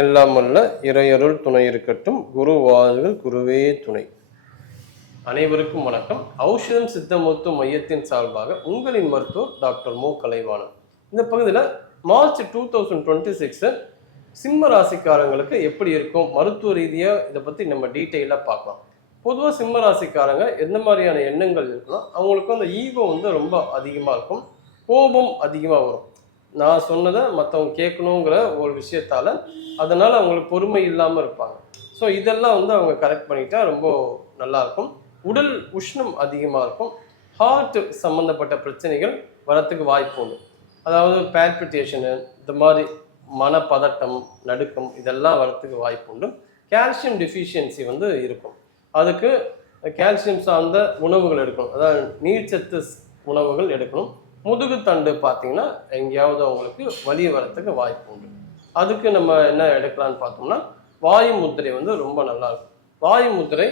எல்லாம் வல்ல இறையருள் துணை இருக்கட்டும். குரு வாழ்க, குருவே துணை. அனைவருக்கும் வணக்கம். ஔஷதம் சித்த மருத்துவ மையத்தின் சார்பாக உங்களின் மருத்துவர் டாக்டர் மு. கலைவாணன். இந்த பகுதியில் மார்ச் 2026 சிம்ம ராசிக்காரங்களுக்கு எப்படி இருக்கும், மருத்துவ ரீதியாக இதை பற்றி நம்ம டீட்டெயிலாக பார்க்கலாம். பொதுவாக சிம்ம ராசிக்காரங்க எந்த மாதிரியான எண்ணங்கள் இருக்குன்னா, அவங்களுக்கு அந்த ஈகோ ரொம்ப அதிகமாக இருக்கும், கோபம் அதிகமாக வரும். நான் சொன்னதை மற்றவங்க கேட்கணுங்கிற ஒரு விஷயத்தால் அதனால் அவங்களுக்கு பொறுமை இல்லாமல் இருப்பாங்க. ஸோ இதெல்லாம் அவங்க கரெக்ட் பண்ணிட்டா ரொம்ப நல்லாயிருக்கும். உடல் உஷ்ணம் அதிகமாக இருக்கும். ஹார்ட் சம்மந்தப்பட்ட பிரச்சனைகள் வரத்துக்கு வாய்ப்பு உண்டு. அதாவது பேல்பிட்டேஷனு, இந்த மாதிரி மனப்பதட்டம், நடுக்கம், இதெல்லாம் வரத்துக்கு வாய்ப்பு உண்டு. கால்சியம் டெஃபிஷியன்சி இருக்கும். அதுக்கு கால்சியம் சார்ந்த உணவுகள் எடுக்கணும், அதாவது நீர்ச்சத்து உணவுகள் எடுக்கணும். முதுகு தண்டு பார்த்தீங்கன்னா எங்கேயாவது அவங்களுக்கு வலி வரத்துக்கு வாய்ப்பு உண்டு. அதுக்கு நம்ம என்ன எடுக்கலான்னு பார்த்தோம்னா, வாயு முத்திரை ரொம்ப நல்லாயிருக்கும். வாயு முத்திரை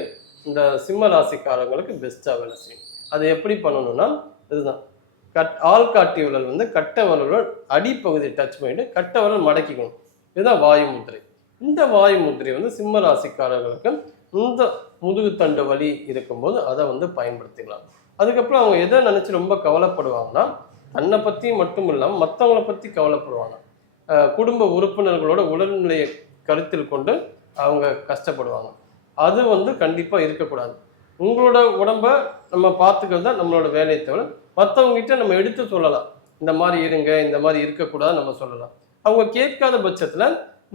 இந்த சிம்ம ராசிக்காரங்களுக்கு பெஸ்ட்டாக வேலை செய்யும். அது எப்படி பண்ணணும்னா, இதுதான் ஆள்காட்டி விரல் கட்டை விரலோட அடிப்பகுதியை டச் பண்ணிட்டு கட்டை விரல் மடக்கிக்கணும். இதுதான் வாயு முத்திரை. இந்த வாயு முத்திரை சிம்ம ராசிக்காரர்களுக்கு இந்த முதுகு தண்டு வலி இருக்கும்போது அதை பயன்படுத்திக்கலாம். அதுக்கப்புறம் அவங்க எதை நினச்சி ரொம்ப கவலைப்படுவாங்கன்னா, தன்னை பற்றி மட்டும் இல்லாமல் மற்றவங்கள பற்றி கவலைப்படுவாங்க. குடும்ப உறுப்பினர்களோட உடல்நிலையை கருத்தில் கொண்டு அவங்க கஷ்டப்படுவாங்க. அது கண்டிப்பாக இருக்கக்கூடாது. உங்களோட உடம்பை நம்ம பார்த்துக்கிறது தான் நம்மளோட வேலையை தவிர, மற்றவங்ககிட்ட நம்ம எடுத்து சொல்லலாம், இந்த மாதிரி இருங்க, இந்த மாதிரி இருக்கக்கூடாது நம்ம சொல்லலாம். அவங்க கேட்காத பட்சத்தில்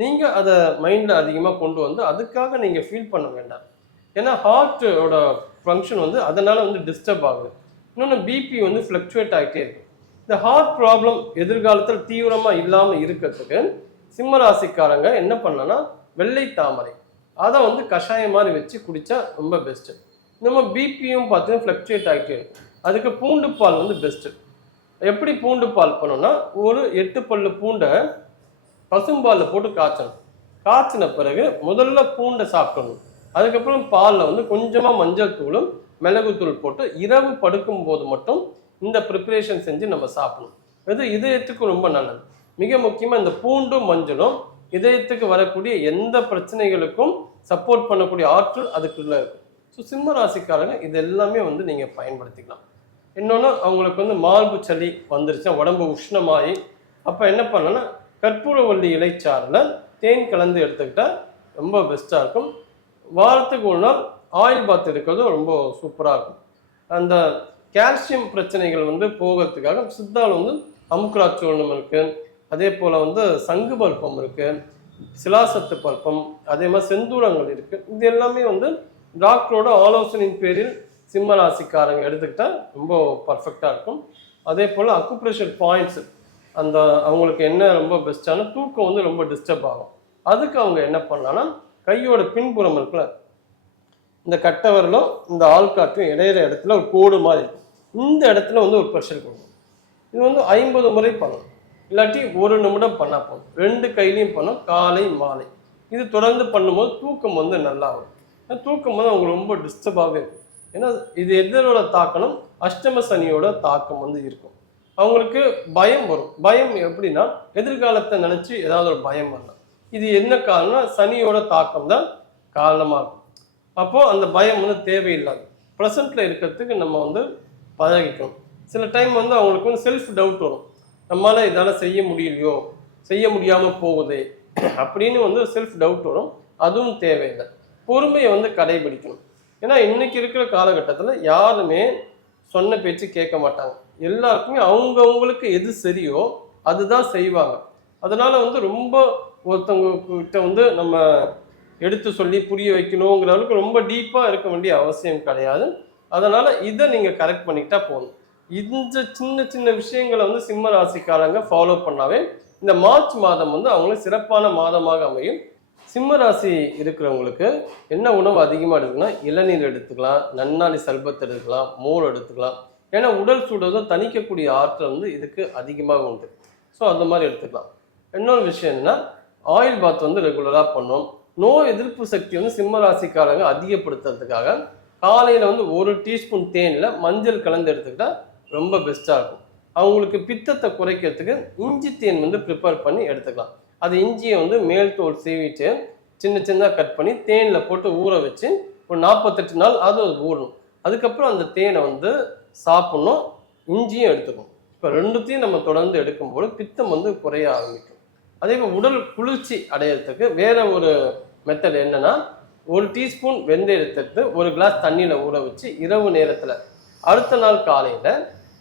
நீங்கள் அதை மைண்டில் அதிகமாக கொண்டு அதுக்காக நீங்கள் ஃபீல் பண்ண வேண்டாம். ஏன்னா ஹார்ட்டோட ஃபங்க்ஷன் அதனால் டிஸ்டர்ப் ஆகுது. இன்னொன்று பிபி ஃப்ளக்சுவேட் ஆகிட்டே இருக்கு. இந்த ஹார்ட் ப்ராப்ளம் எதிர்காலத்தில் தீவிரமாக இல்லாமல் இருக்கிறதுக்கு சிம்ம ராசிக்காரங்க என்ன பண்ணலன்னா, வெள்ளை தாமரை அதை கஷாயம் மாதிரி வச்சு குடித்தா ரொம்ப பெஸ்ட்டு. நம்ம பிபியும் பார்த்தீங்கன்னா ஃப்ளக்சுவேட் ஆகிட்டே இருக்கும். அதுக்கு பூண்டு பால் பெஸ்ட்டு. எப்படி பூண்டு பால் பண்ணோம்னா, ஒரு 8 பல்லு பூண்டை பசும்பாலில் போட்டு காய்ச்சணும். காய்ச்சின பிறகு முதல்ல பூண்டை சாப்பிடணும். அதுக்கப்புறம் பாலில் கொஞ்சமாக மஞ்சள் தூளும் மிளகுத்தூள் போட்டு இரவு படுக்கும் போது மட்டும் இந்த ப்ரிப்பரேஷன் செஞ்சு நம்ம சாப்பிடணும். இது இதயத்துக்கு ரொம்ப நல்லது. மிக முக்கியமாக இந்த பூண்டும் மஞ்சளும் இதயத்துக்கு வரக்கூடிய எந்த பிரச்சனைகளுக்கும் சப்போர்ட் பண்ணக்கூடிய ஆற்றல் அதுக்குள்ளே இருக்கும். ஸோ சிம்ம ராசிக்காரங்க இது எல்லாமே நீங்கள் பயன்படுத்திக்கலாம். இன்னொன்று, அவங்களுக்கு மார்பு சளி வந்துருச்சா, உடம்பு உஷ்ணமாகி, அப்போ என்ன பண்ணணும்னா, கற்பூரவள்ளி இலைச்சாறில் தேன் கலந்து எடுத்துக்கிட்டால் ரொம்ப பெஸ்ட்டாக இருக்கும். வாரத்துக்கு ஒரு நாள் ஆயில் பாத் எடுக்கிறது ரொம்ப சூப்பராக இருக்கும். அந்த கால்சியம் பிரச்சனைகள் போகிறதுக்காக சித்தால் அமுக்குராச்சோளம் இருக்குது, அதே போல் சங்கு பல்பம் இருக்குது, சிலாசத்து பல்பம், அதே மாதிரி செந்தூரங்கள் இருக்குது. இது எல்லாமே டாக்டரோட ஆலோசனையின் பேரில் சிம்ம ராசிக்காரங்க எடுத்துக்கிட்டால் ரொம்ப பர்ஃபெக்டாக இருக்கும். அதே போல் அக்குப்ரெஷர் பாயிண்ட்ஸ், அந்த அவங்களுக்கு என்ன ரொம்ப பெஸ்ட்டான தூக்கம் ரொம்ப டிஸ்டர்ப் ஆகும். அதுக்கு அவங்க என்ன பண்ணலான்னா, கையோட பின்புறம் இருக்குல்ல, இந்த கட்டை விரலும் இந்த ஆள்காட்டும் இடையிற இடத்துல ஒரு கோடு மாதிரி இருக்கும். இந்த இடத்துல ஒரு ப்ரெஷர் கொடுக்கும். இது 50 முறை பண்ணணும், இல்லாட்டி 1 நிமிடம் பண்ணால் போதும். 2 கையிலையும் பண்ணணும், காலை மாலை. இது தொடர்ந்து பண்ணும்போது தூக்கம் நல்லா வரும். தூக்கம் அவங்களுக்கு ரொம்ப டிஸ்டர்பாகவே இருக்கும். ஏன்னா இது எதனோட தாக்கணும், அஷ்டம சனியோட தாக்கம் இருக்கும். அவங்களுக்கு பயம் வரும். பயம் எப்படின்னா, எதிர்காலத்தை நினச்சி ஏதாவது ஒரு பயம் வரலாம். இது என்ன காரணம்னா, சனியோட தாக்கம் தான் காரணமாக இருக்கும். அப்போது அந்த பயம் தேவையில்லாது. ப்ரெசண்ட்டில் இருக்கிறதுக்கு நம்ம பழகிக்கணும். சில டைம் அவங்களுக்கு செல்ஃப் டவுட் வரும், நம்மளால் இதால் செய்ய முடியலையோ, செய்ய முடியாமல் போகுதே அப்படின்னு செல்ஃப் டவுட் வரும். அதுவும் தேவையில்லை. பொறுமையை கடைபிடிக்கணும். ஏன்னா இன்னைக்கு இருக்கிற காலகட்டத்தில் யாருமே சொன்ன பேச்சு கேட்க மாட்டாங்க. எல்லாருக்குமே அவங்கவுங்களுக்கு எது சரியோ அதுதான் செய்வாங்க. அதனால ரொம்ப ஒருத்தவங்க கிட்ட நம்ம எடுத்து சொல்லி புரிய வைக்கணுங்கிற அளவுக்கு ரொம்ப டீப்பாக இருக்க வேண்டிய அவசியம் கிடையாது. அதனால் இதை நீங்கள் கரெக்ட் பண்ணிக்கிட்டா போதும். இந்த சின்ன சின்ன விஷயங்களை சிம்ம ராசிக்காரங்க ஃபாலோ பண்ணாவே இந்த மார்ச் மாதம் அவங்களுக்கு சிறப்பான மாதமாக அமையும். சிம்ம ராசி இருக்கிறவங்களுக்கு என்ன உணவு அதிகமாக எடுத்துக்கலாம், இளநீர் எடுத்துக்கலாம், நன்னாளி சர்பத் எடுத்துக்கலாம், மோர் எடுத்துக்கலாம். ஏன்னா உடல் சூடு தணிக்கக்கூடிய ஆற்றல் இதுக்கு அதிகமாக உண்டு. ஸோ அந்த மாதிரி எடுத்துக்கலாம். இன்னொரு விஷயம் என்னன்னா, ஆயில் பாத் ரெகுலராக பண்ணோம். நோய் எதிர்ப்பு சக்தி சிம்ம ராசிக்காரங்க அதிகப்படுத்துறதுக்காக காலையில் 1 டீஸ்பூன் தேனில் மஞ்சள் கலந்து எடுத்துக்கிட்டால் ரொம்ப பெஸ்ட்டாக இருக்கும். அவங்களுக்கு பித்தத்தை குறைக்கிறதுக்கு இஞ்சி தேன் ப்ரிப்பேர் பண்ணி எடுத்துக்கலாம். அது இஞ்சியை வந்து மேல் தோல் சீவிட்டு சின்ன சின்னதாக கட் பண்ணி தேனில் போட்டு ஊற வச்சு ஒரு 48 நாள் அது ஊறணும். அதுக்கப்புறம் அந்த தேனை வந்து சாப்பிடணும், இஞ்சியும் எடுத்துக்கணும். இப்போ ரெண்டுத்தையும் நம்ம தொடர்ந்து எடுக்கும்போது பித்தம் வந்து குறைய ஆரம்பிக்கும். அதே போல் உடல் குளிர்ச்சி அடையிறதுக்கு வேற ஒரு மெத்தட் என்னன்னா, 1 டீஸ்பூன் வெந்தயத்தை ஒரு கிளாஸ் தண்ணியில் ஊற வச்சு இரவு நேரத்தில் அடுத்த நாள் காலையில்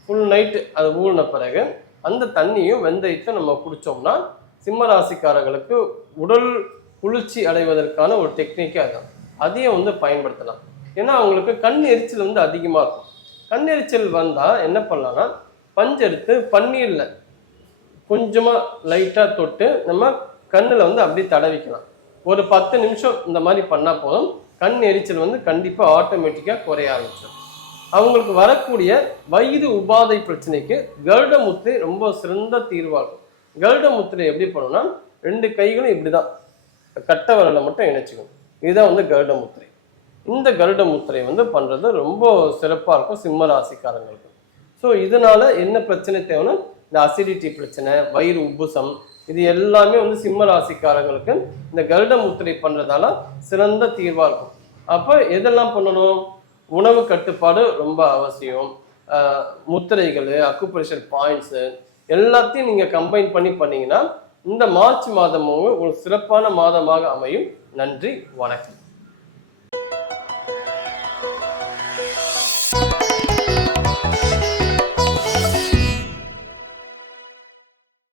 ஃபுல் நைட்டு அது ஊறின பிறகு அந்த தண்ணியும் வெந்தயத்தை நம்ம குடித்தோம்னா சிம்ம ராசிக்காரர்களுக்கு உடல் குளிர்ச்சி அடைவதற்கான ஒரு டெக்னிக்கே அதுதான். அதையும் வந்து பயன்படுத்தலாம். ஏன்னா அவங்களுக்கு கண் எரிச்சல் வந்து அதிகமாக இருக்கும். கண் எரிச்சல் வந்தால் என்ன பண்ணலாம்னா, பஞ்சு எடுத்து பன்னீரில் கொஞ்சமாக லைட்டாக தொட்டு நம்ம கண்ணில் வந்து அப்படியே தடவிக்கலாம். ஒரு 10 நிமிஷம் இந்த மாதிரி பண்ணால் போதும், கண் எரிச்சல் வந்து கண்டிப்பாக ஆட்டோமேட்டிக்காக குறைய ஆரம்பிச்சிடும். அவங்களுக்கு வரக்கூடிய வயிறு உபாதை பிரச்சனைக்கு கருட முத்திரை ரொம்ப சிறந்த தீர்வாகும். கருட முத்திரை எப்படி பண்ணணும்னா, 2 கைகளும் இப்படி தான் கட்டை விரலை மட்டும் இணைச்சிக்கணும். இதுதான் வந்து கருட முத்திரை. இந்த கருட முத்திரை வந்து பண்ணுறது ரொம்ப சிறப்பாக இருக்கும் சிம்ம ராசிக்காரங்களுக்கு. ஸோ இதனால என்ன பிரச்சனை தேவைன்னா, இந்த அசிடிட்டி பிரச்சனை, வயிறு உப்புசம், இது எல்லாமே வந்து சிம்ம ராசிக்காரங்களுக்கு இந்த கருட முத்திரை பண்ணுறதால சிறந்த தீர்வாக இருக்கும். அப்போ எதெல்லாம் பண்ணணும்? உணவு கட்டுப்பாடு ரொம்ப அவசியம். முத்திரைகள், அக்குப்ரெஷர் பாயிண்ட்ஸு எல்லாத்தையும் நீங்கள் கம்பைன் பண்ணி பண்ணீங்கன்னா இந்த மார்ச் மாதமும் ஒரு சிறப்பான மாதமாக அமையும். நன்றி, வணக்கம்.